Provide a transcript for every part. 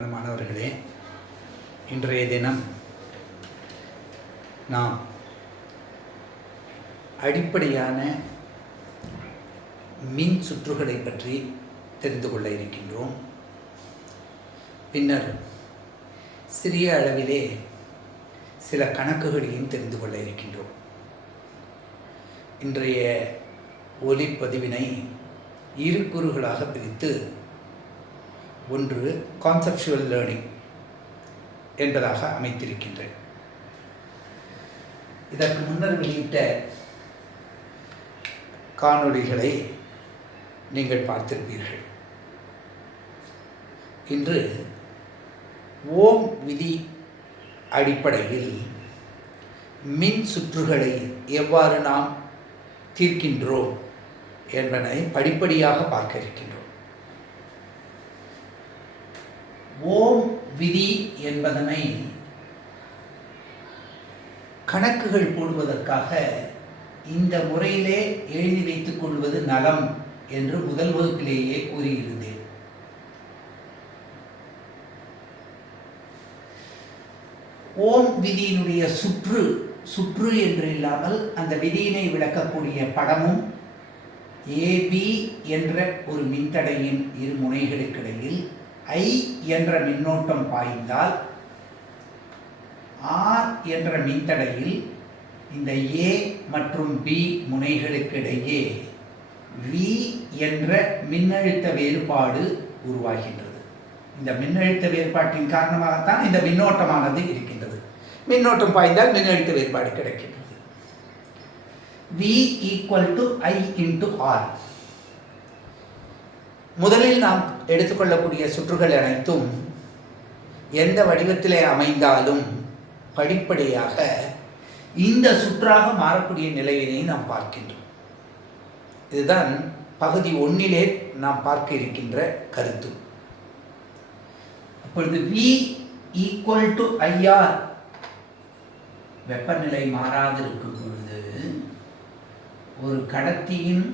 மாணவர்களே, இன்றைய தினம் நாம் அடிப்படையான மின் சுற்றுகளை பற்றி தெரிந்து கொள்ள இருக்கின்றோம். பின்னர் சிறிய அளவிலே சில கணக்குகளையும் தெரிந்து கொள்ள இருக்கின்றோம். இன்றைய ஒலிப்பதிவினை இரு கூறுகளாக பிரித்து, ஒன்று கான்செப்சுவல் லேர்னிங் என்பதாக அமைத்திருக்கின்றேன். இதற்கு முன்னர் வெளியிட்ட காணொளிகளை நீங்கள் பார்த்திருப்பீர்கள். இன்று ஓம் விதி அடிப்படையில் மின் சுற்றுகளை எவ்வாறு நாம் தீர்க்கின்றோம் என்பதை படிப்படியாக பார்க்க இருக்கின்றோம். ஓம் விதி என்பதனை கணக்குகள் போடுவதற்காக இந்த முறையிலே எழுதி வைத்துக் கொள்வது நலம் என்று முதல் வகுப்பிலேயே கூறியிருந்தேன். ஓம் விதியினுடைய சுற்று என்று இல்லாமல் அந்த விதியினை விளக்கக்கூடிய படமும் ஏபி என்ற ஒரு மின்தடையின் இரு முனைகளுக்கிடையில் I என்ற மின்னோட்டம் பாய்ந்தால் R என்ற மின்தடையில் இந்த A மற்றும் B முனைகளுக்கிடையே V என்ற மின்னழுத்த வேறுபாடு உருவாகின்றது. இந்த மின்னழுத்த வேறுபாட்டின் காரணமாகத்தான் இந்த மின்னோட்டமானது இருக்கின்றது. மின்னோட்டம் பாய்ந்தால் மின்னழுத்த வேறுபாடு கிடைக்கின்றது. V = I × R. முதலில் நாம் எடுத்துக்கொள்ளக்கூடிய சுற்றுகள் அனைத்தும் எந்த வடிவத்திலே அமைந்தாலும் படிப்படியாக இந்த சுற்றாக மாறக்கூடிய நிலையினை நாம் பார்க்கின்றோம். இதுதான் பகுதி 1 நாம் பார்க்க இருக்கின்ற கருத்து. அப்பொழுது V = IR வெப்பநிலை மாறாதிருக்கும் பொழுது ஒரு கடத்தியின்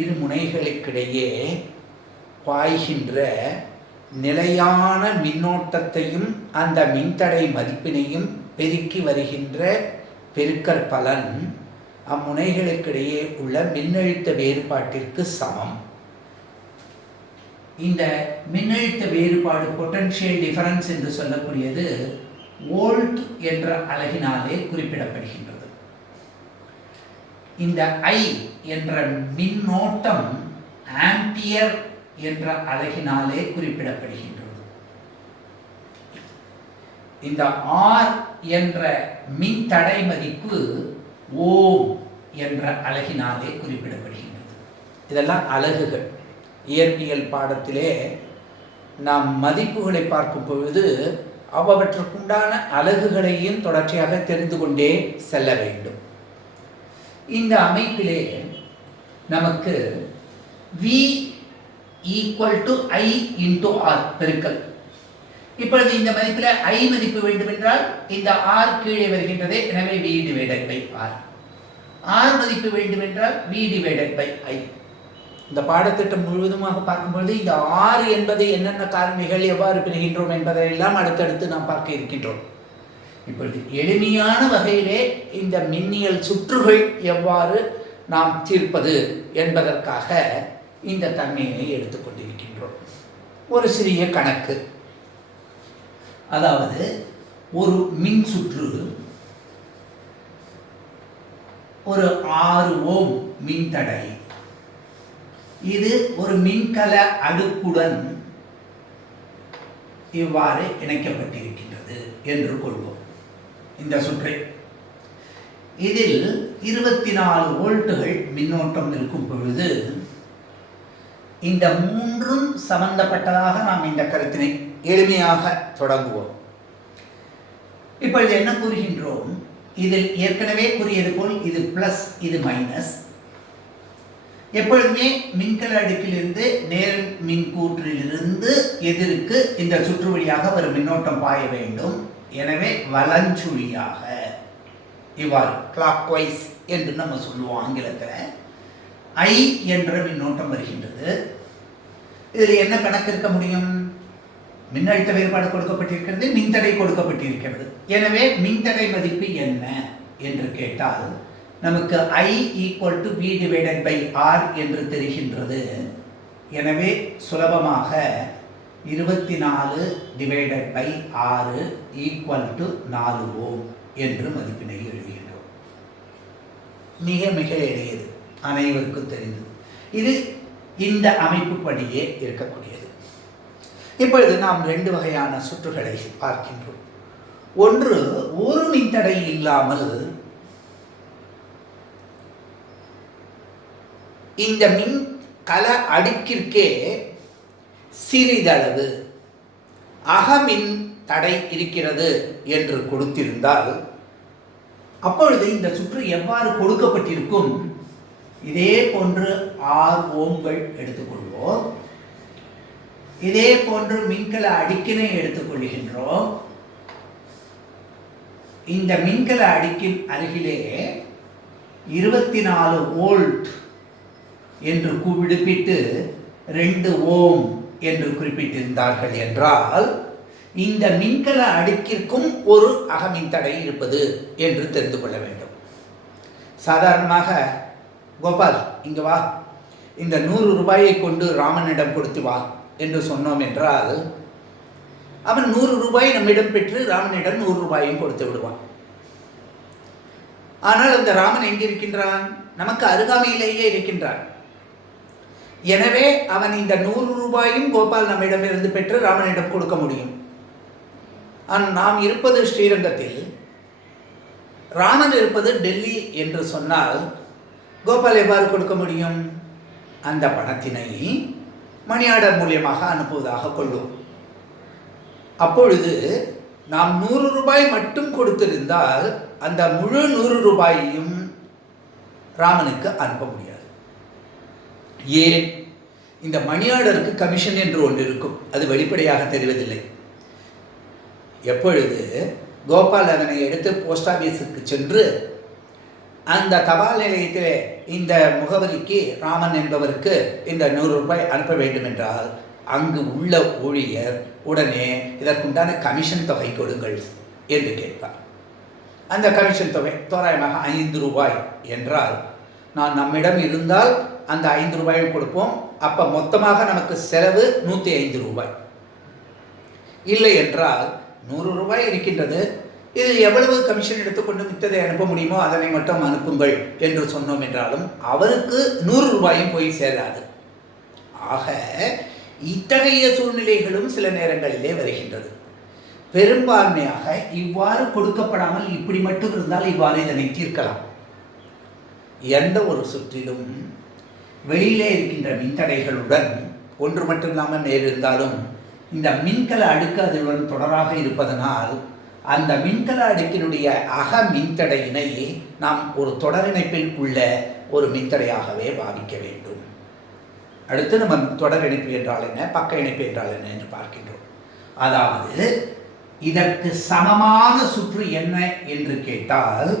இரு முனைகளுக்கிடையே பாய்கின்ற நிலையான மின்னோட்டத்தையும் அந்த மின்தடை மதிப்பினையும் பெருக்கி வருகின்ற பெருக்கற் பலன் அம்முனைகளுக்கிடையே உள்ள மின்னழுத்த வேறுபாட்டிற்கு சமம். இந்த மின்னழுத்த வேறுபாடு பொட்டன்ஷியல் டிஃபரன்ஸ் என்று சொல்லக்கூடியது வோல்ட் என்ற அலகினாலே குறிப்பிடப்படுகின்றது. இந்த I என்ற மின்னோட்டம் ஆம்பியர் என்ற அலகினாலே குறிப்பிடப்படுகின்றது. இந்த R என்ற மின்தடை மதிப்பு ஓம் என்ற அலகினாலே குறிப்பிடப்படுகின்றது. இதெல்லாம் அலகுகள். இயற்பியல் பாடத்திலே நாம் மதிப்புகளை பார்க்கும் பொழுது அவற்றுக்குண்டான அலகுகளையும் தொடர்ச்சியாக தெரிந்து கொண்டே செல்ல வேண்டும். இந்த அமைப்பிலே நமக்கு V = I × R பெருக்கல். இப்பொழுது இந்த மதிப்பில் I மதிப்பு வேண்டும் என்றால் இந்த R கீழே வருகின்றது, எனவே V/R. R மதிப்பு வேண்டும் என்றால் V/I. இந்த பாடத்திட்டம் முழுவதுமாக பார்க்கும்பொழுது இந்த R என்பது என்னென்ன காரணிகள் எவ்வாறு பெறுகின்றோம் என்பதையெல்லாம் அடுத்தடுத்து நாம் பார்க்க இருக்கின்றோம். இப்பொழுது எளிமையான வகையிலே இந்த மின்னியல் சுற்றுகள் எவ்வாறு நாம் தீர்ப்பது என்பதற்காக இந்த தன்மையை எடுத்துக்கொண்டிருக்கின்றோம். ஒரு சிறிய கணக்கு, அதாவது ஒரு மின் சுற்று ஒரு 6 ஓம் மின்தடை, இது ஒரு மின்கல அடுக்குடன் இவ்வாறு இணைக்கப்பட்டிருக்கின்றது என்று கொள்வோம். இந்த சுற்றை இதில் 24 வோல்ட்டுகள் மின்னோட்டம் இருக்கும் பொழுது இந்த மூன்றும் சம்பந்தப்பட்டதாக நாம் இந்த கருத்தினை எளிமையாக தொடங்குவோம். இப்பொழுது என்ன கூறுகின்றோம்? இதில் ஏற்கனவே கூறியது போல் இது பிளஸ், இது மைனஸ். எப்பொழுதுமே மின்கல அடுக்கிலிருந்து நேர் மின்கூற்றிலிருந்து எதிருக்கு இந்த சுற்று வழியாக ஒரு மின்னோட்டம் பாய வேண்டும். எனவே வலஞ்சுழியாக இவ்வாறு கிளாக்வைஸ் என்று நம்ம சொல்லுவோம் ஆங்கிலத்தில். I என்ற மின்னோட்டம் வருகின்றது. இதில் என்ன கணக்கு இருக்க முடியும்? மின்னழுத்த வேறுபாடு கொடுக்கப்பட்டிருக்கிறது, மின்தடை கொடுக்கப்பட்டிருக்கிறது. எனவே மின்தடை மதிப்பு என்ன என்று கேட்டால் நமக்கு I = V/R என்று தெரிகின்றது. எனவே சுலபமாக 24/6 = 4 ஓம் என்று மதிப்பினை எழுதுகின்றோம். மிக மிக எளியது, அனைவருக்கும் தெரிந்தது. இது இந்த அமைப்புப்படியே இருக்கக்கூடியது. இப்பொழுது நாம் 2 வகையான சுற்றுகளை பார்க்கின்றோம். ஒன்று, ஒரு மின்தடை இல்லாமல் இந்த மின்கல அடுக்கிற்கே சிறிதளவு அகமின் தடை இருக்கிறது என்று கொடுத்திருந்தால் அப்பொழுது இந்த சுற்று எவ்வாறு கொடுக்கப்பட்டிருக்கும்? இதே போன்று 6 ஓம்கள் எடுத்துக்கொள்வோம். இதே போன்று மின்கல அடுக்கினை எடுத்துக்கொள்கின்றோம். இந்த மின்கல அடுக்கின் அருகிலே 24 வோல்ட் என்று குறிப்பிட்டு 2 ஓம் என்று குறிப்பிட்டிருந்தார்கள் என்றால் இந்த மின்கல அடுக்கிற்கும் ஒரு அகமின்தடை இருப்பது என்று தெரிந்து கொள்ள வேண்டும். சாதாரணமாக, கோபால் இங்கு வா, இந்த 100 ரூபாயை கொண்டு ராமனிடம் கொடுத்து வா என்று சொன்னோம் என்றால் அவன் 100 ரூபாய் நம்மிடம் பெற்று ராமனிடம் 100 ரூபாயும் கொடுத்து விடுவான். ஆனால் அந்த ராமன் எங்கிருக்கின்றான்? நமக்கு அருகாமையிலேயே இருக்கின்றான். எனவே அவன் இந்த 100 ரூபாயும் கோபால் நம்மிடமிருந்து பெற்று ராமனிடம் கொடுக்க முடியும். நாம் இருப்பது ஸ்ரீரங்கத்தில், ராமன் இருப்பது டெல்லி என்று சொன்னால் கோபால் எவ்வாறு கொடுக்க முடியும்? அந்த பணத்தினை மணி ஆர்டர் மூலியமாக அனுப்புவதாக கொள்ளும். அப்பொழுது நாம் 100 ரூபாய் மட்டும் கொடுத்திருந்தால் அந்த முழு 100 ரூபாயையும் ராமனுக்கு அனுப்ப முடியாது. ஏன்? இந்த மணி ஆர்டருக்கு கமிஷன் என்று ஒன்று இருக்கும், அது வெளிப்படையாக தெரிவதில்லை. எப்பொழுது கோபால் அதனை எடுத்து போஸ்ட் ஆஃபீஸுக்கு சென்று அந்த தபால் நிலையத்திலே இந்த முகவரிக்கு ராமன் என்பவருக்கு இந்த 100 ரூபாய் அனுப்ப வேண்டும் என்றால் அங்கு உள்ள ஊழியர் உடனே இதற்குண்டான கமிஷன் தொகை கொடுங்கள் என்று கேட்பார். அந்த கமிஷன் தொகை தோராயமாக 5 ரூபாய் என்றால் நம்மிடம் இருந்தால் அந்த 5 ரூபாயும் கொடுப்போம். அப்போ மொத்தமாக நமக்கு செலவு 105 ரூபாய். இல்லை என்றால் 100 ரூபாய் இருக்கின்றது, இது எவ்வளவு கமிஷன் எடுத்துக்கொண்டு மித்ததை அனுப்ப முடியுமோ அதனை மட்டும் அனுப்புங்கள் என்று சொன்னோம் என்றாலும் அவருக்கு 100 ரூபாயும் போய் சேராது. ஆக இத்தகைய சூழ்நிலைகளும் சில நேரங்களிலே வருகின்றது. பெரும்பான்மையாக இவ்வாறு கொடுக்கப்படாமல் இப்படி மட்டும் இருந்தால் இவ்வாறு இதனை தீர்க்கலாம். எந்த ஒரு சுற்றிலும் வெளியிலே இருக்கின்ற மின்தடைகளுடன் ஒன்று மட்டும் இல்லாமல் நேரிருந்தாலும் இந்த மின்கல அடுக்கு அதனுடன் தொடராக இருப்பதனால் அந்த மின்கல அடுக்கினுடைய அக மின்தடையினை நாம் ஒரு தொடரிணைப்பில் உள்ள ஒரு மின்தடையாகவே பாவிக்க வேண்டும். அடுத்து நம்ம தொடர் இணைப்பு என்றால் என்ன, பக்க இணைப்பு என்றால் என்ன என்று பார்க்கின்றோம். அதாவது இதற்கு சமமான சுற்று என்ன என்று கேட்டால்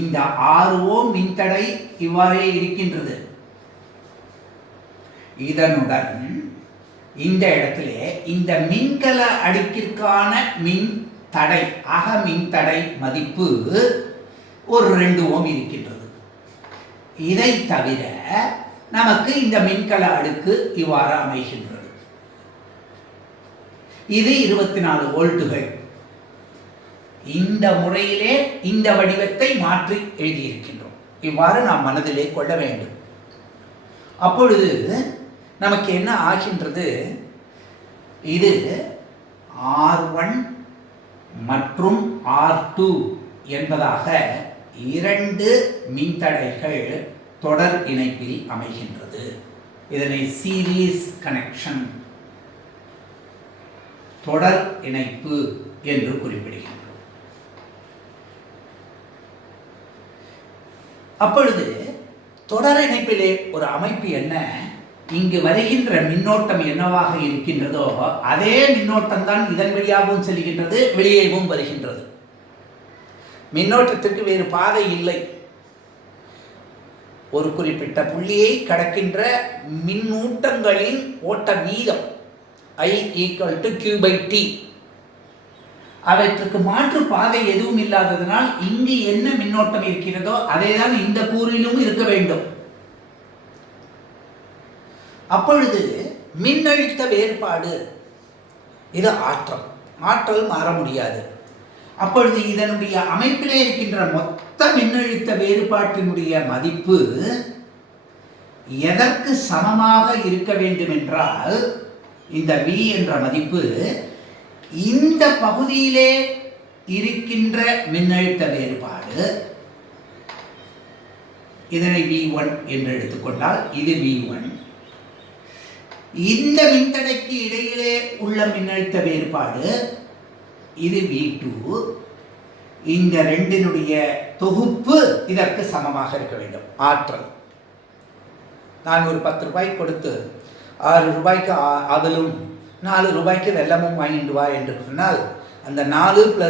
இந்த 6 ஓம் மின்தடை இவ்வாறே இருக்கின்றது. இதனுடன் இந்த இடத்திலே இந்த மின்கல அடுக்கிற்கான மின் தடை அக மின்தடை மதிப்பு ஒரு 2 ஓம் இருக்கின்றது. இதை தவிர நமக்கு இந்த மின்கல அடுக்கு இவ்வாறு அமைகின்றது. இது 24 வோல்ட்டுகள். இந்த முறையிலே இந்த வடிவத்தை மாற்றி எழுதியிருக்கின்றோம். இவ்வாறு நாம் மனதிலே கொள்ள வேண்டும். அப்பொழுது நமக்கு என்ன ஆகின்றது? இது R1 மற்றும் R2 என்பதாக 2 மின்தடைகள் தொடர் இணைப்பில் அமைகின்றது. இதனை சீரீஸ் கனெக்ஷன், தொடர் இணைப்பு என்று குறிப்பிடுகின்றோம். அப்பொழுது தொடர் இணைப்பிலே ஒரு அமைப்பு என்ன, இங்கு வருகின்ற மின்னோட்டம் என்னவாக இருக்கின்றதோ அதே மின்னோட்டம் தான் இதன் வழியாகவும் செல்கின்றது, வெளியேவும் வருகின்றது. மின்னோட்டத்திற்கு வேறு பாதை இல்லை. ஒரு குறிப்பிட்ட புள்ளியை கடக்கின்ற மின்னூட்டங்களின் ஓட்ட வீதம் I ஈக்குவல் டு Q/T. அவற்றுக்கு மாற்று பாதை எதுவும் இல்லாததனால் இங்கு என்ன மின்னோட்டம் இருக்கிறதோ அதேதான் இந்த கூறிலும் இருக்க வேண்டும். அப்பொழுது மின்னழுத்த வேறுபாடு இது ஆற்றல் மாற முடியாது. அப்பொழுது இதனுடைய அமைப்பிலே இருக்கின்ற மொத்த மின்னழுத்த வேறுபாட்டினுடைய மதிப்பு எதற்கு சமமாக இருக்க வேண்டும் என்றால் இந்த V என்ற மதிப்பு இந்த பகுதியிலே இருக்கின்ற மின்னழுத்த வேறுபாடு, இதனை V1 என்று எடுத்துக்கொண்டால் இது V1, இந்த மின்தடைக்கு இடையிலே உள்ள மின்னழுத்த வேறுபாடு இது V2, இந்த ரெண்டினுடைய தொகுப்பு இதற்கு சமமாக இருக்க வேண்டும். ஆற்றல் நான் ஒரு 10 ரூபாய் கொடுத்து 6 ரூபாய்க்கு அவலும் 4 ரூபாய்க்கு வெல்லமும் வாங்கிட்டு வா என்று சொன்னால் அந்த 4 +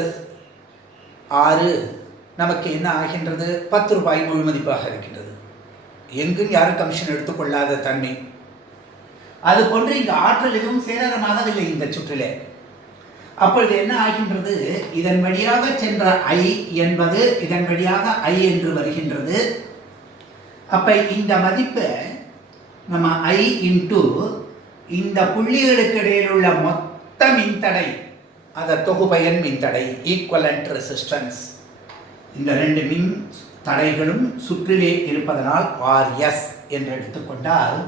6 நமக்கு என்ன ஆகின்றது? 10 ரூபாய் முழு மதிப்பாக இருக்கின்றது. எங்கும் யாரும் கமிஷன் எடுத்துக்கொள்ளாத தன்மை. அது போன்று இங்கு ஆற்றல் எதுவும் சேதாரமாகவில்லை இந்த சுற்றிலே. அப்பொழுது என்ன ஆகின்றது? இதன் வழியாக சென்ற I என்பது இதன் வழியாக I என்று வருகின்றது. அப்ப இந்த மதிப்பை நம்ம I இன்டு இந்த புள்ளிகளுக்கு இடையில் உள்ள மொத்த மின்தடை, அதை தொகுபயன் மின்தடை, ஈக்குவலண்ட் ரெசிஸ்டன்ஸ், இந்த ரெண்டு மின் தடைகளும் சுற்றிலே இருப்பதனால் RS என்று எடுத்துக்கொண்டால்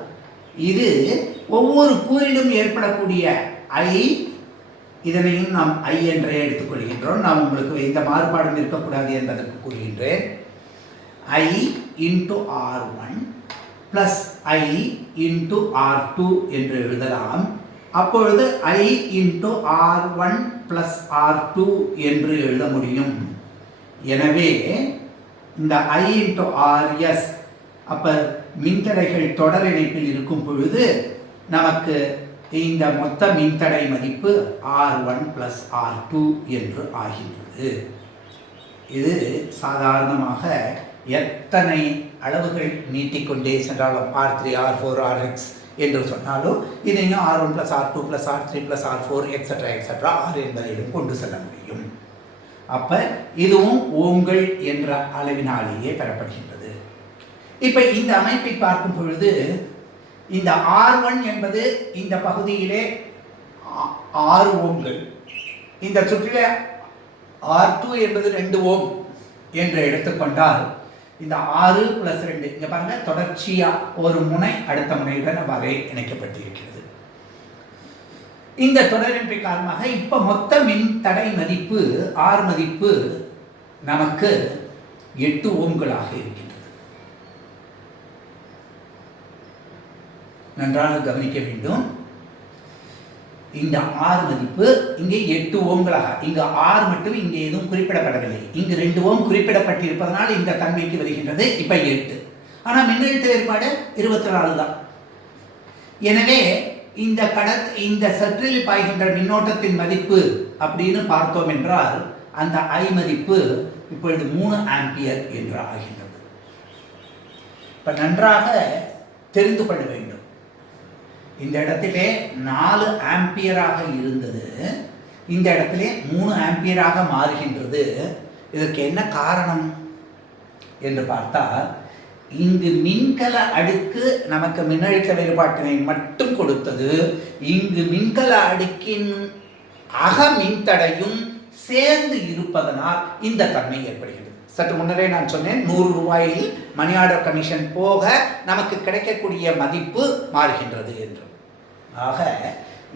இது ஒவ்வொரு கூறிலும் ஏற்படக்கூடிய I, இதனையும் நாம் I என்றே எடுத்துக்கொள்கின்றோம். நாம் உங்களுக்கு எந்த மாறுபாடும் இருக்கக்கூடாது என்பதற்கு கூறுகின்றேன். I into R1 plus I into R2 என்று எழுதலாம். அப்பொழுது I into R1 plus R2 என்று எழுத முடியும். எனவே இந்த I இன்டு RS அப்போ மின்தடைகள் தொடர் இணைப்பில் இருக்கும் பொழுது நமக்கு இந்த மொத்த மின்தடை மதிப்பு R1 ப்ளஸ் R2 என்று ஆகின்றது. இது சாதாரணமாக எத்தனை அளவுகள் நீட்டிக்கொண்டே சென்றாலும் R3, R4, Rx என்று சொன்னாலும் இதையும் R1 plus R2 plus R3 plus R4 extra extra R என்பதையும் கொண்டு செல்ல முடியும். அப்போ இதுவும் ஓம்கள் என்ற அளவினாலேயே பெறப்படுகின்றது. இப்போ இந்த அமைப்பை பார்க்கும் பொழுது இந்த R1 என்பது இந்த பகுதியிலே 6 ஓம்கள், இந்த சுற்றிலே R2 என்பது 2 ஓம் என்று எடுத்துக்கொண்டால் இந்த 6 + 2 இங்கே பாருங்க, தொடர்ச்சியாக ஒரு முனை அடுத்த முனையுடன் அவ்வாறே இணைக்கப்பட்டிருக்கிறது. இந்த தொடரின்மை காரணமாக இப்போ மொத்த மின் தடை மதிப்பு R மதிப்பு நமக்கு 8 ஓம்களாக இருக்கின்றது. நன்றாக கவனிக்க வேண்டும். இந்த R மதிப்பு இங்கே 8 ஓம்களாக, இங்கு R மட்டும் இங்கே எதுவும் குறிப்பிடப்படவில்லை, இங்கு 2 ஓம் குறிப்பிடப்பட்டிருப்பதனால் இந்த தன்மைக்கு வருகின்றது. இப்போ 8, ஆனால் மின்னழுத்த வேறுபாடு 24 தான். எனவே இந்த சற்றில் பாய்கின்ற மின்னோட்டத்தின் மதிப்பு அப்படின்னு பார்த்தோம் என்றால் அந்த I மதிப்பு இப்பொழுது 3 ஆம்பியர் என்று ஆகின்றது. இப்போ நன்றாக தெரிந்து கொள்ள வேண்டும். இந்த இடத்திலே 4 ஆம்பியராக இருந்தது, இந்த இடத்திலே 3 ஆம்பியராக மாறுகின்றது. இதற்கு என்ன காரணம் என்று பார்த்தால் இங்கு மின்கல அடுக்கு நமக்கு மின்னழுத்த வேறுபாட்டினை மட்டும் கொடுத்தது, இங்கு மின்கல அடுக்கின் அக மின்தடையும் சேர்ந்து இருப்பதனால் இந்த தன்மை ஏற்படுகிறது. சற்று முன்னரே நான் சொன்னேன், 100 ரூபாயில் மணி ஆர்டர் கமிஷன் போக நமக்கு கிடைக்கக்கூடிய மதிப்பு மாறுகின்றது என்று. ஆக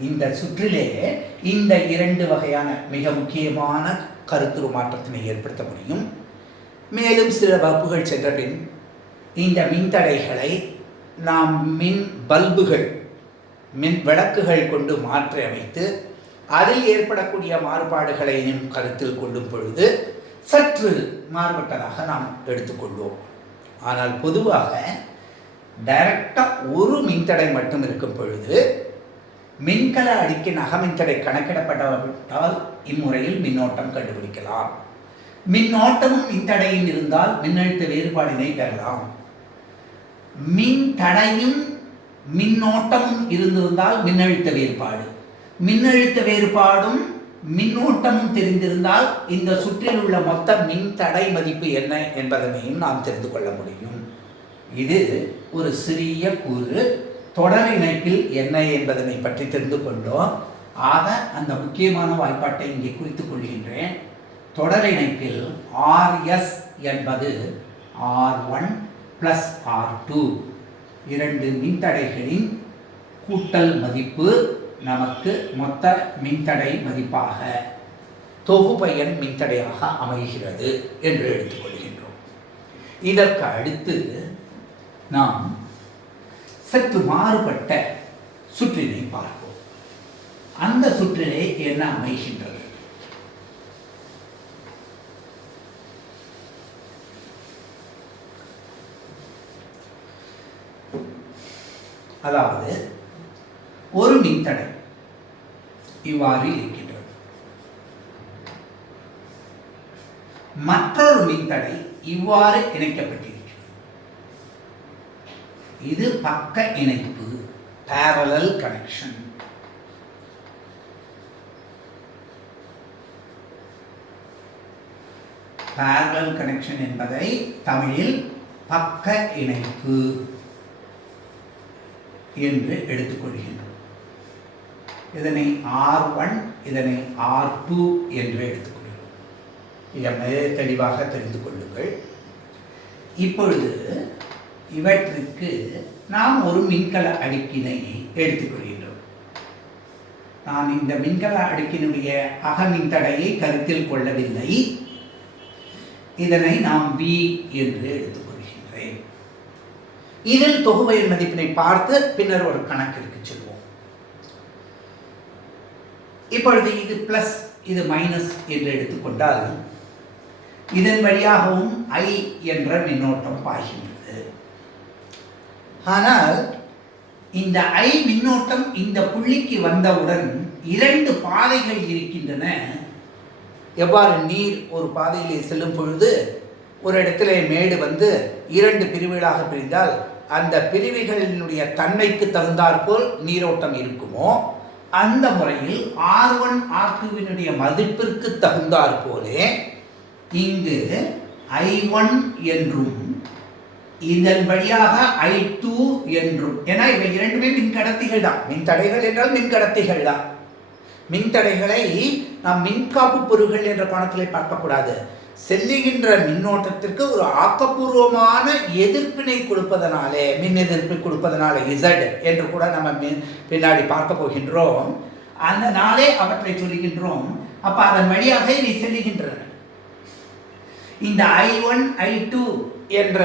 இந்த சுற்றிலே இந்த 2 வகையான மிக முக்கியமான கருத்துரு மாற்றத்தினை ஏற்படுத்த முடியும். மேலும் சில வகுப்புகள் சென்ற பின் இந்த மின்தடைகளை நாம் மின் பல்புகள், மின் விளக்குகள் கொண்டு மாற்றி அமைத்து அதில் ஏற்படக்கூடிய மாறுபாடுகளையும் கருத்தில் கொள்ளும் பொழுது சற்று மாறுபட்டதாக நாம் எடுத்துக்கொள்வோம். ஆனால் பொதுவாக டைரக்டாக ஒரு மின்தடை மட்டும் இருக்கும் பொழுது மின்கல அடுக்கின் அகமின்தடை கணக்கிடப்பட்டால் இம்முறையில் மின்னோட்டம் கண்டுபிடிக்கலாம். மின்னோட்டமும் மின்தடையும் இருந்தால் மின்னழுத்த வேறுபாடினை பெறலாம். மின்தடையும் மின்னோட்டமும் இருந்திருந்தால் மின்னழுத்த வேறுபாடு, மின்னழுத்த வேறுபாடும் மின்னோட்டமும் தெரிந்திருந்தால் இந்த சுற்றில் உள்ள மொத்த மின் தடை மதிப்பு என்ன என்பதனையும் நாம் தெரிந்து கொள்ள முடியும். இது ஒரு சிறிய கூறு. தொடர் இணைப்பில் என்ன என்பதனை பற்றி தெரிந்து கொண்டோம். ஆக அந்த முக்கியமான வாய்ப்பாட்டை இங்கே குறித்துக் கொள்கின்றேன். தொடர் இணைப்பில் RS என்பது R1 + R2 இரண்டு மின்தடைகளின் கூட்டல் மதிப்பு நமக்கு மொத்த மின்தடை மதிப்பாக தொகுபயன் மின்தடையாக அமைகிறது என்று எடுத்துக்கொள்கின்றோம். இதற்கு அடுத்து நாம் சற்று மாறுபட்ட சுற்றினை பார்ப்போம். அந்த சுற்றிலே என்ன அமைகின்றது? அதாவது ஒரு மின்தடை இவ்வாறு இருக்கின்றது, மற்றொரு மின்தடை இவ்வாறு இணைக்கப்பட்டிருக்கிறது. இது பக்க இணைப்பு, parallel connection. parallel connection என்பதை தமிழில் பக்க இணைப்பு என்று எடுத்துக்கொள்கின்றோம். இதனை R1 இதனை R2 என்று எடுத்துக்கொள்கிறோம். இதை மிக தெளிவாக தெரிந்து கொள்ளுங்கள். இப்பொழுது இவற்றுக்கு நாம் ஒரு மின்கல அடுக்கினை எடுத்துக்கொள்கின்றோம். நான் இந்த மின்கல அடுக்கினுடைய அகமின்தடையை கருத்தில் கொள்ளவில்லை. இதனை நாம் V என்று எடுத்துக்கொள்கின்றேன். இதில் தொகுபயன் மதிப்பினை பார்த்து பின்னர் ஒரு கணக்கிற்கு செல்வோம். இப்பொழுது இது பிளஸ் இது மைனஸ் என்று எடுத்துக்கொண்டால் இதன் வழியாகவும் I என்ற மின்னோட்டம் பாய்கின்றது. ஆனால் இந்த I மின்னோட்டம் இந்த புள்ளிக்கு வந்தவுடன் இரண்டு பாதைகள் இருக்கின்றன. எவ்வாறு நீர் ஒரு பாதையிலே செல்லும் பொழுது ஒரு இடத்துல மேடு வந்து இரண்டு பிரிவுகளாக பிரிந்தால் அந்த பிரிவுகளினுடைய தன்மைக்கு தகுந்தாற்போல் நீரோட்டம் இருக்குமோ, அந்த முறையில் R1 R2வினுடைய மதிப்பிற்கு தகுந்தாற்போலே இங்கு I1 என்றும் இதன் வழியாக I2 என்றும், ஏன்னா இவை இரண்டுமே மின்கடத்திகள் தான். மின்தடைகள் என்றால் மின்கடத்திகள் தான். மின்தடைகளை நாம் மின்காப்பு பொருள்கள் என்ற கோணத்திலே பார்க்கக்கூடாது. செல்லுகின்ற மின்னோட்டத்திற்கு ஒரு ஆக்கப்பூர்வமான எதிர்ப்பினை கொடுப்பதனாலே, மின் எதிர்ப்பை கொடுப்பதனாலே Z என்று கூட நம்ம பின்னாடி பார்க்க போகின்றோம். அந்த நாளே அவற்றை சொல்லுகின்றோம். அப்ப அதன் வழியாக இவை செல்லுகின்றன. இந்த I1 I2 என்ற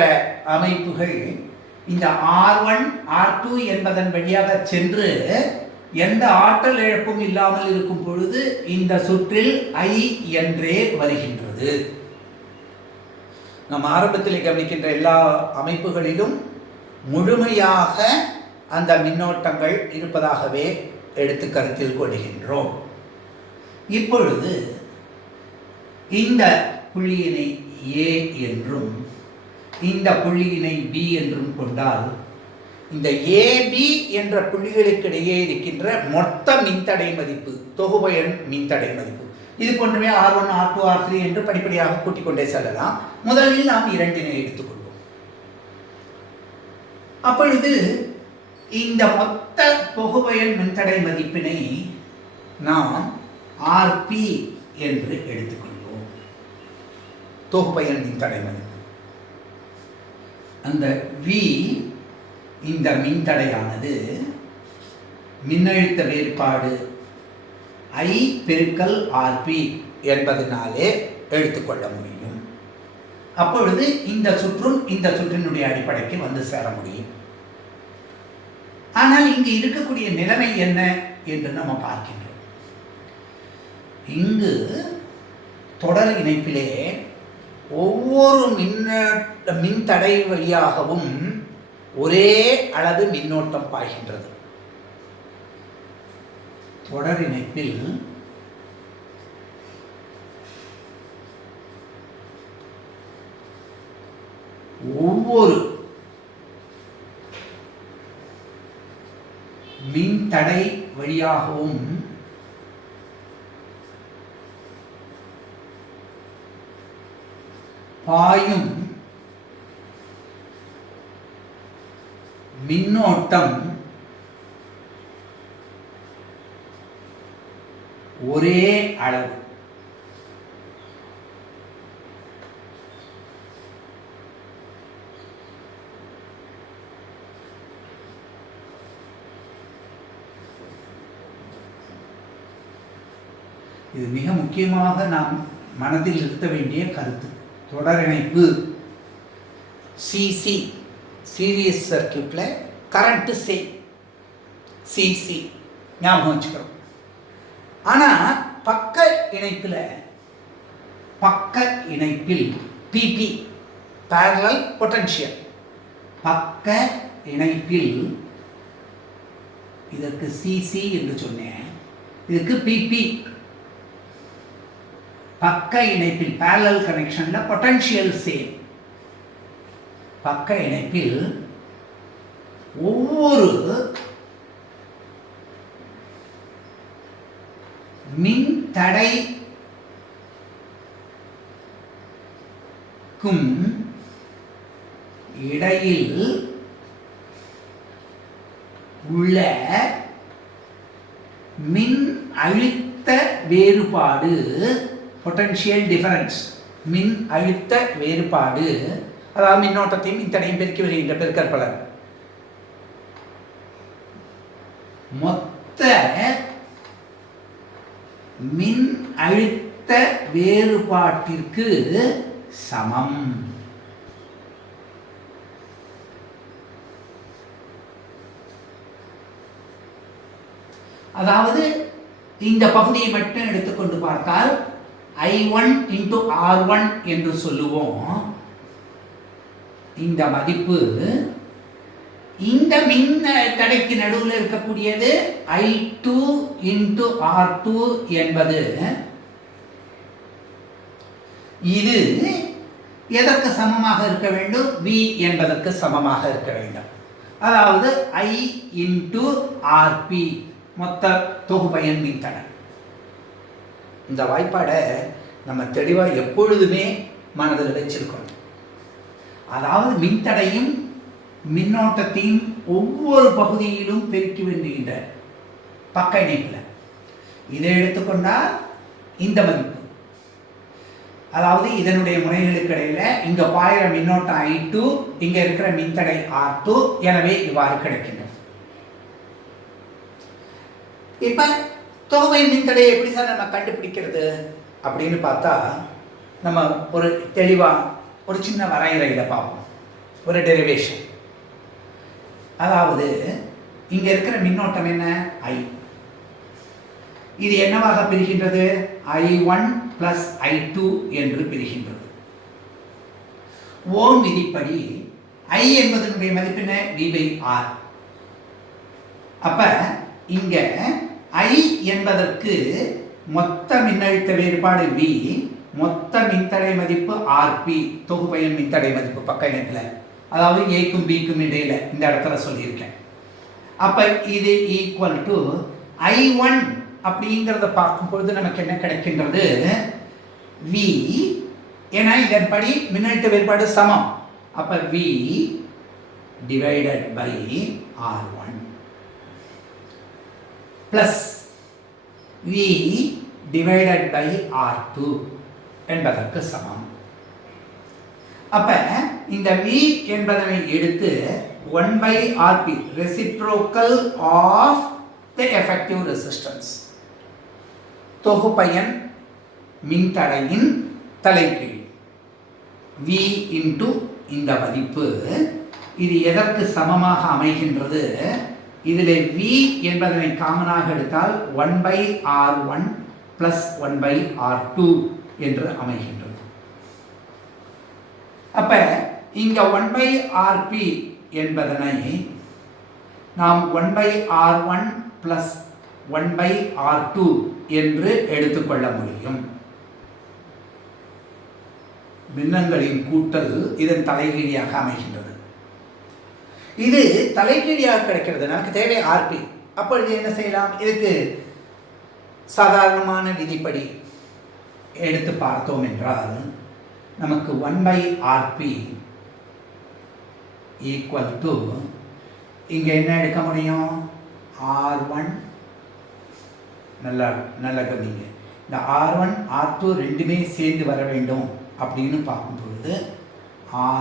அமைப்புகள் இந்த R1 R2 என்பதன் வழியாக சென்று எந்த ஆற்றல் இழப்பும் இல்லாமல் இருக்கும் பொழுது இந்த சுற்றில் I என்றே வருகின்றது. நாம் ஆரம்பத்தில் கவனிக்கின்ற எல்லா அமைப்புகளிலும் முழுமையாக அந்த மின்னோட்டங்கள் இருப்பதாகவே எடுத்து கருத்தில் கொள்கின்றோம். இப்பொழுது இந்த புள்ளியினை A என்றும் இந்த புள்ளியினை B என்றும் கொண்டால் இந்த AB என்ற புள்ளிகளுக்கிடையே இருக்கின்ற மொத்த மின்தடை மதிப்பு, தொகுபயன் மின்தடை மதிப்பு, இது போன்றவே R1 R2 R3 என்று படிப்படியாக கூட்டிக் கொண்டே செல்லலாம். முதலில் நாம் இரண்டினை எடுத்துக்கொள்வோம். அப்பொழுது இந்த மொத்த தொகுபயன் மின்தடை மதிப்பினை நாம் RP என்று எடுத்துக்கொள்வோம். தொகுபயன் மின்தடை மதிப்பு. அந்த V இந்த மின்தடையானது மின்னழுத்த வேறுபாடு I பெருக்கல் RP என்பதனாலே எடுத்துக்கொள்ள முடியும். அப்பொழுது இந்த சுற்றும் இந்த சுற்றினுடைய அடிப்படைக்கு வந்து சேர முடியும். ஆனால் இங்கு இருக்கக்கூடிய நிலைமை என்ன என்று நம்ம பார்க்கின்றோம். இங்கு தொடர் இணைப்பிலே ஒவ்வொரு மின்தடை வழியாகவும் ஒரே அளவு மின்னோட்டம் பாய்கின்றது. தொடர் இணைப்பில் ஒவ்வொரு மின்தடை வழியாகவும் பாயும் மின்னோட்டம் ஒரே அளவு. இது மிக முக்கியமாக நாம் மனதில் நிறுத்த வேண்டிய கருத்து. தொடரிணைப்பு சிசி, சீரியஸ் சர்க்கியூட்ல கரண்ட் சிசி ஞாபகம் வச்சுக்கிறோம். ஆனால் பக்க இணைப்பில் பிபி parallel potential, பக்க இணைப்பில் இதற்கு சிசி என்று சொன்னேன், இதுக்கு பிபி. பக்க இணைப்பில் parallel கனெக்ஷன்ல பொட்டன்ஷியல் சேம். பக்க இணைப்பில் ஒவ்வொரு மின் தடைக்கும் இடையில் உள்ள மின் அழுத்த வேறுபாடு, பொட்டன்ஷியல் டிஃபரன்ஸ், மின் அழுத்த வேறுபாடு, அதாவது மின்னோட்டத்தையும் மின்தடையும் பெருக்கி வருகின்ற பெருக்கற்பலன், மொத்த மின் அழுத்த வேறுபாட்டிற்கு சமம். அதாவது இந்த பகுதியை மட்டும் எடுத்துக்கொண்டு பார்த்தால் I1 into R1 என்று சொல்லுவோம். இந்த மதிப்பு இந்த மின் தடைக்கு நடுவில் இருக்கக்கூடியது I2 into R2 என்பது, இது எதற்கு சமமாக இருக்க வேண்டும்? V என்பதற்கு சமமாக இருக்க வேண்டும். அதாவது I into RP, மொத்த தொகுபயன் மின்தடை. இந்த வாய்ப்பாடை நம்ம தெளிவாக எப்பொழுதுமே மனதில் வச்சிருக்கணும். அதாவது மின்தடையும் மின்னோட்டத்தையும் ஒவ்வொரு பகுதியிலும் பெருக்கி வேண்டுகின்ற பக்க இணைப்பில் இதை எடுத்துக்கொண்டால் இந்த மதிப்பு, அதாவது இதனுடைய முனைகளுக்கு இடையில இங்க பாயிற மின்னோட்டம் I2, இங்க இருக்கிற மின்தடை R2, எனவே இவ்வாறு கிடைக்கின்றது. இப்ப தொகுமை மின்தடையை எப்படி சார் நம்ம கண்டுபிடிக்கிறது அப்படின்னு பார்த்தா, நம்ம ஒரு தெளிவா ஒரு சின்ன வரையறையில பார்ப்போம், ஒரு டெரிவேஷன். அதாவது இங்க இருக்கிற மின்னோட்டம் என்ன? I. இது என்னவாக பிரிகின்றது? I1 plus I2 என்று பிரிகின்றது. ஓம் விதிப்படி I என்பதனுடைய மதிப்பு என்ன? V/R. அப்ப இங்க I என்பதற்கு மொத்த மின்னழுத்த வேறுபாடு V, மொத்த மின்தடை மதிப்பு RP, தொகுபயன் மின்தடை மதிப்பு பக்க இணைப்பில், அதாவது ஏக்கும் பிக்கும் இடையில இந்த இடத்துல சொல்லியிருக்கேன். அப்ப இது ஈக்குவல் டு I1 அப்படிங்கிறத பார்க்கும் பொழுது நமக்கு என்ன கிடைக்கின்றது? V, ஏன்னா இதன்படி மின்னழுத்த வேறுபாடு சமம். அப்ப V divided by R1 plus V divided by R2 என்பதற்கு சமம். அப்ப இந்த V என்பதனை எடுத்து 1/RP, reciprocal of the effective resistance, தொகுபயன் மின்தடையின் தலைகீழ் V இன்டு இந்த மதிப்பு, இது எதற்கு சமமாக அமைகின்றது? இதில் V என்பதனை காமனாக எடுத்தால் 1/R1 plus 1/R2 என்று அமைகின்றது. அப்ப இங்க 1/RP என்பதனை நாம் 1/R1 plus 1/R2 என்று எடுத்துக்கொள்ள முடியும். மின்னங்களின் கூட்டல் இதன் தலைகீழியாக அமைகின்றது. இது தலைகீழியாக கிடைக்கிறது, நமக்கு தேவை RP. அப்பொழுது என்ன செய்யலாம்? இதுக்கு சாதாரணமான விதிப்படி எடுத்து பார்த்தோம் என்றால் நமக்கு 1/Rp ஈக்குவல் டு இங்கே என்ன எடுக்க முடியும்? R1 நல்லா கவனிங்க. இந்த R1 R2 ரெண்டுமே சேர்ந்து வர வேண்டும் அப்படின்னு பார்க்கும் பொழுது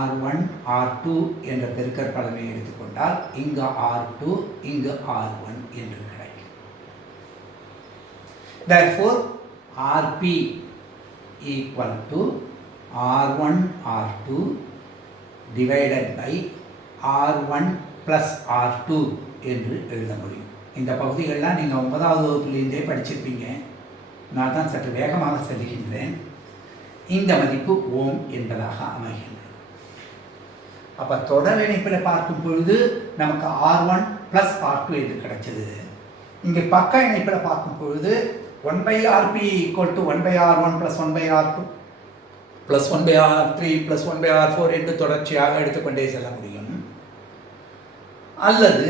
R1 R2 என்ற பெருக்கற்பலனை எடுத்துக்கொண்டால் இங்கு R2 இங்கு R1 என்று கிடைக்கும். Therefore Rp equal to R1 R2 divided by R1 plus R2 என்று எழுத முடியும். இந்த பகுதிகளெலாம் நீங்கள் 9வது வகுப்பிலிருந்தே படிச்சிருப்பீங்க. நான் தான் சற்று வேகமாக செல்கின்றேன். இந்த மதிப்பு ஓம் என்பதாக அமைகின்றது. அப்போ தொடர் இணைப்பில் பார்க்கும் பொழுது நமக்கு R1 plus R2 என்று கிடைச்சது. இங்கே பக்க இணைப்பில் பார்க்கும் பொழுது 1/Rp equal to 1/R1 plus 1/R2 plus 1/R3 plus 1/R4 என்று தொடர்ச்சியாக எடுத்துக்கொண்டே செல்ல முடியும். அல்லது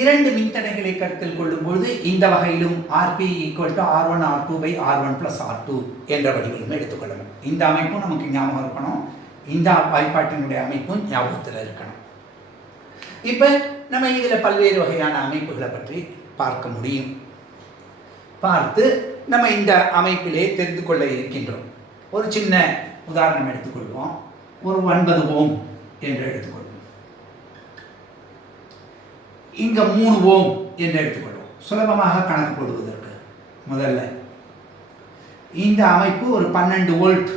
இரண்டு மின்தடைகளை கருத்தில் கொள்ளும்பொழுது இந்த வகையிலும் Rp equal to R1 R2 by R1 plus R2 என்ற வடிவிலும் எடுத்துக்கொள்ளணும். இந்த அமைப்பும் நமக்கு ஞாபகம் இருக்கணும். இந்த வாய்ப்பாட்டினுடைய அமைப்பும் ஞாபகத்தில் இருக்கணும். இப்போ நம்ம இதில் பல்வேறு வகையான அமைப்புகளை பற்றி பார்க்க முடியும். பார்த்து நம்ம இந்த அமைப்பிலே தெரிந்து கொள்ள இருக்கின்றோம். ஒரு சின்ன உதாரணம் எடுத்துக்கொள்வோம். ஒரு 9 ஓம் என்று எடுத்துக்கொள்வோம். இங்கே 3 ஓம் என்று எடுத்துக்கொள்வோம். சுலபமாக கணக்கு போடுவதற்கு முதல்ல இந்த அமைப்பு ஒரு 12 வோல்ட்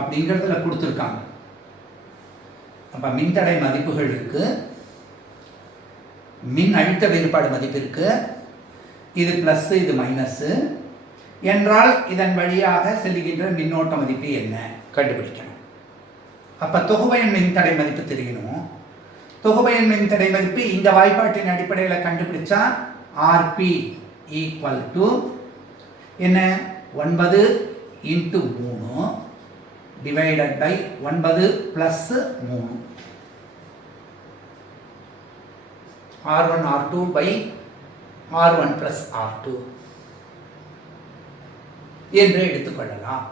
அப்படிங்கிறதுல கொடுத்துருக்காங்க. அப்போ மின்தடை மதிப்புகள் இருக்கு, மின் அழுத்த வேறுபாடு மதிப்பு இருக்கு. இது பிளஸ் இது மைனஸ் என்றால் இதன் வழியாக செல்லுகின்ற மின்னோட்ட மதிப்பு என்ன கண்டுபிடிக்கணும். அப்போ தொகுபயன் மின்தடை மதிப்பு தெரியணும். தொகுபயன் மின்தடை மதிப்பு இந்த வாய்ப்பாட்டின் அடிப்படையில் கண்டுபிடிச்சா Rp ஈக்குவல் டு என்ன 9 × 3 divided by 9 + 3 R1 R2 by R1 plus R2 என்று எடுத்துக்கொள்ளலாம்.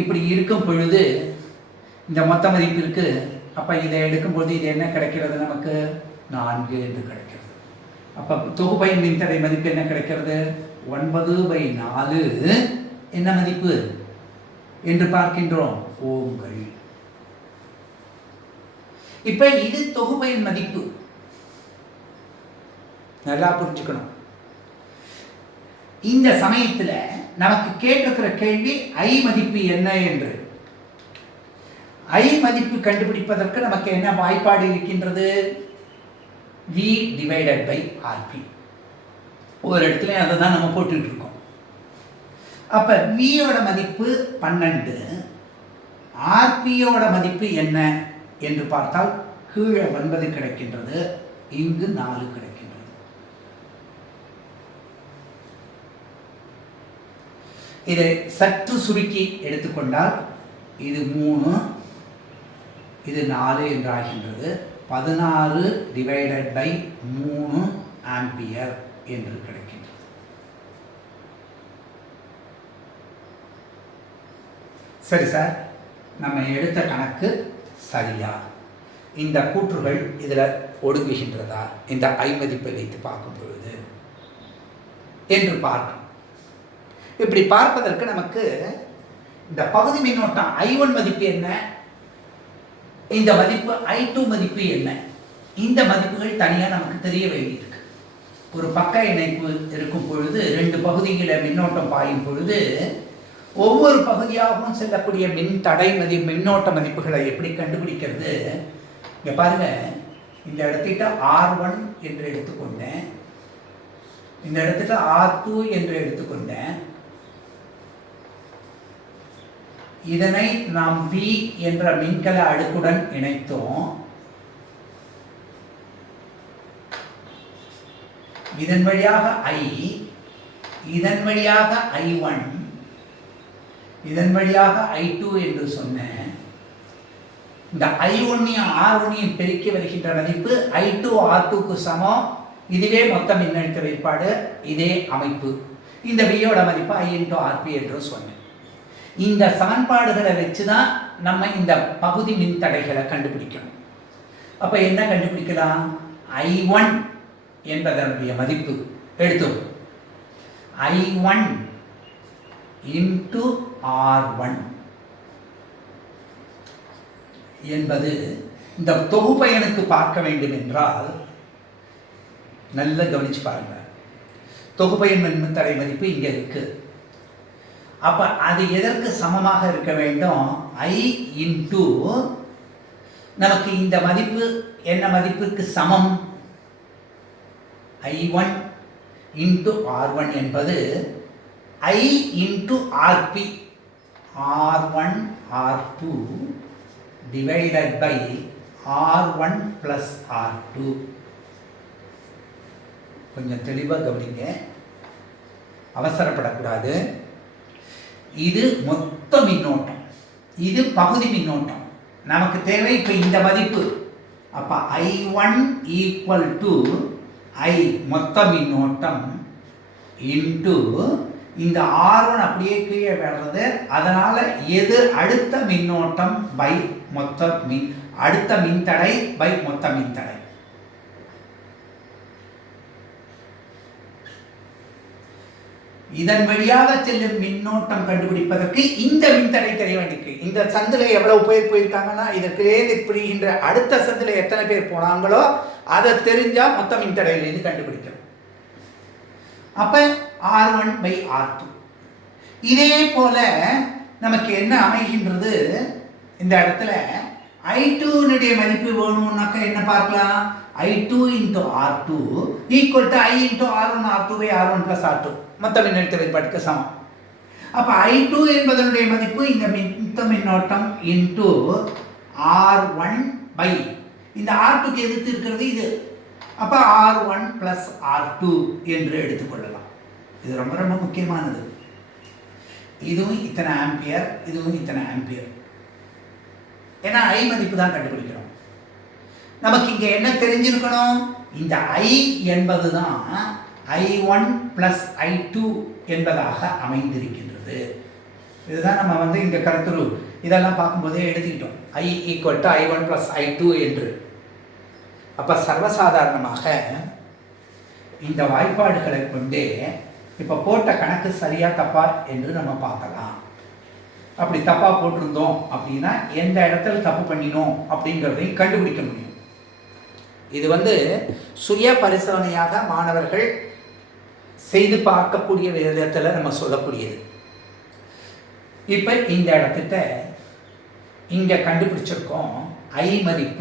இப்படி இருக்கும் பொழுது இந்த மொத்த மதிப்பு இருக்கு. அப்போ இதை எடுக்கும்போது இது என்ன கிடைக்கிறது? நமக்கு 4 என்று கிடைக்கிறது. அப்போ தொகுபயன் மின்தடை மதிப்பு என்ன கிடைக்கிறது? 9/4 என்ன மதிப்பு என்று பார்க்கின்றோம்? ஓம்கள். இப்போ இது தொகுபயன் மதிப்பு. நல்லா புரிஞ்சுக்கணும். இந்த சமயத்தில் நமக்கு கேட்டிருக்கிற கேள்வி ஐ மதிப்பு என்ன என்று. ஐ மதிப்பு கண்டுபிடிப்பதற்கு நமக்கு என்ன வாய்ப்பாடு இருக்கின்றது? V divided by Rp. ஒரு இடத்துல அதை தான் நம்ம போட்டுட்டு இருக்கோம். அப்ப V யோட மதிப்பு 12, Rp யோட மதிப்பு என்ன என்று பார்த்தால் கீழே 9 கிடைக்கின்றது, இங்கு 4 கிடைக்கின்றது. இதை சற்று சுருக்கி எடுத்துக்கொண்டால் இது 3, இது 4 என்றாகின்றது. 16 டிவைடட் பை 3 ஆம்பியர் என்று கிடைக்கின்றது. சரி சார், நம்ம எடுத்த கணக்கு சரியா? இந்த கூற்றுகள் இதில் ஒடுங்குகின்றதா இந்த ஐ மதிப்பை வைத்து பார்க்கும் பொழுது என்று பார்க்கணும். இப்படி பார்ப்பதற்கு நமக்கு இந்த பகுதி மின்னோட்டம் I1 மதிப்பு என்ன, இந்த மதிப்பு I2 மதிப்பு என்ன, இந்த மதிப்புகள் தனியாக நமக்கு தெரிய வேண்டியிருக்கு. ஒரு பக்க இணைப்பு இருக்கும் பொழுது 2 பகுதிகளில் மின்னோட்டம் பாயும் பொழுது ஒவ்வொரு பகுதியாகவும் செல்லக்கூடிய மின்னோட்ட மதிப்புகளை எப்படி கண்டுபிடிக்கிறது? இங்கே பாருங்க, இந்த இடத்திட்ட R1 என்று எடுத்துக்கொண்டேன், இந்த இடத்துல R2 என்று எடுத்துக்கொண்டேன். இதனை நாம் V என்ற மின்கல அடுக்குடன் இணைத்தோம். இதன் வழியாக I, இதன் வழியாக I1, இதன் வழியாக I2 என்று சொன்னேன். இந்த I1ஐயும் R1ஐயும் பெருக்கி வருகின்ற மதிப்பு I2 R2க்கு சமம். இதுவே மொத்த மின்னழுத்த வேறுபாடு, இதே அமைப்பு. இந்த வியோட மதிப்பு I இன்டூ ஆர்பி என்று சொன்னேன். இந்த சமன்பாடுகளை வச்சு தான் நம்ம இந்த பகுதி மின்தடைகளை கண்டுபிடிக்கணும். அப்போ என்ன கண்டுபிடிக்கலாம்? I1 என்பதனுடைய மதிப்பு எடுத்தோம். I1 இன்டூ R1 என்பது இந்த தொகுப்பயனுக்கு பார்க்க வேண்டும் என்றால் நல்ல கவனிச்சு பாருங்க. தொகுப்பயன் மின்தடை மதிப்பு இங்கே இருக்கு. அப்ப அது எதற்கு சமமாக இருக்க வேண்டும்? I இன்டூ நமக்கு இந்த மதிப்பு என்ன மதிப்புக்கு சமம்? I1 இன்டூ R1 என்பது I into RP R1 R2 divided by R1 plus R2. கொஞ்சம் தெளிவாக கவனிங்க, அவசரப்படக்கூடாது. இது மொத்த மின்னோட்டம், இது பகுதி மின்னோட்டம். நமக்கு தேவை இப்போ இந்த மதிப்பு. அப்போ I1 ஈக்குவல் டு I மொத்த மின்னோட்டம் இன்டு இந்த R1 அப்படியே கீழே வர்றது. அதனால எது அடுத்த மின்னோட்டம் பை மொத்த அடுத்த மின்தடை பை மொத்த மின்தடை. இதன் வழியாக செல்லும் மின்னோட்டம் கண்டுபிடிப்பதற்கு இந்த மின்தடை தெரிய வேண்டியிருக்கு. இந்த சந்தில எவ்வளவு பேர் போயிருக்காங்கன்னா இதற்கு புரிகின்ற அடுத்த சந்தில எத்தனை பேர் போனாங்களோ அதை தெரிஞ்சா மொத்த மின்தடையிலிருந்து கண்டுபிடிக்கணும். அப்ப R1 by R2. இதே போல நமக்கு என்ன அமைகின்றது? இந்த இடத்துல I2 மதிப்பு வேணும்னாக்க என்ன பார்க்கலாம்? I2 into R2 equal to I into R1 R2 by R1 plus R2 மொத்த மின்னழுத்த வேறுபாட்டுக்கு சமம். அப்ப I2 என்பதனுடைய மதிப்பு இந்த மொத்த மின்னோட்டம் into R1 by இந்த R2க்கு எதிர்த்து இருக்கிறது இது. அப்ப R1 plus R2 என்று எடுத்துக்கொள்ளலாம். இது ரொம்ப ரொம்ப முக்கியமானது. இதுவும் இத்தனை ஆம்பியர், இதுவும் இத்தனை ஆம்பியர். ஏன்னா I மதிப்பு தான் கண்டுபிடிக்கிறோம். நமக்கு இங்க என்ன தெரிஞ்சிருக்கணும்? இந்த I என்பது தான் I1 plus I2 என்பதாக அமைந்திருக்கின்றது. இதுதான் நம்ம இந்த கருத்துரு இதெல்லாம் பார்க்கும்போதே எடுத்துக்கிட்டோம். I equal to I1 plus I2 என்று. அப்ப சர்வசாதாரணமாக இந்த வாய்ப்பாடுகளை கொண்டே இப்ப போட்ட கணக்கு சரியா தப்பா என்று நம்ம பார்க்கலாம். அப்படி தப்பா போட்டிருந்தோம் அப்படின்னா எந்த இடத்துல தப்பு பண்ணினோம் அப்படிங்கிறதையும் கண்டுபிடிக்க முடியும். இது சுய பரிசோதனையாக மாணவர்கள் செய்து பார்க்கக்கூடிய விதத்தில் நம்ம சொல்லக்கூடியது. இப்ப இந்த இடத்துல இங்க கண்டுபிடிச்சிருக்கோம் I மதிப்பு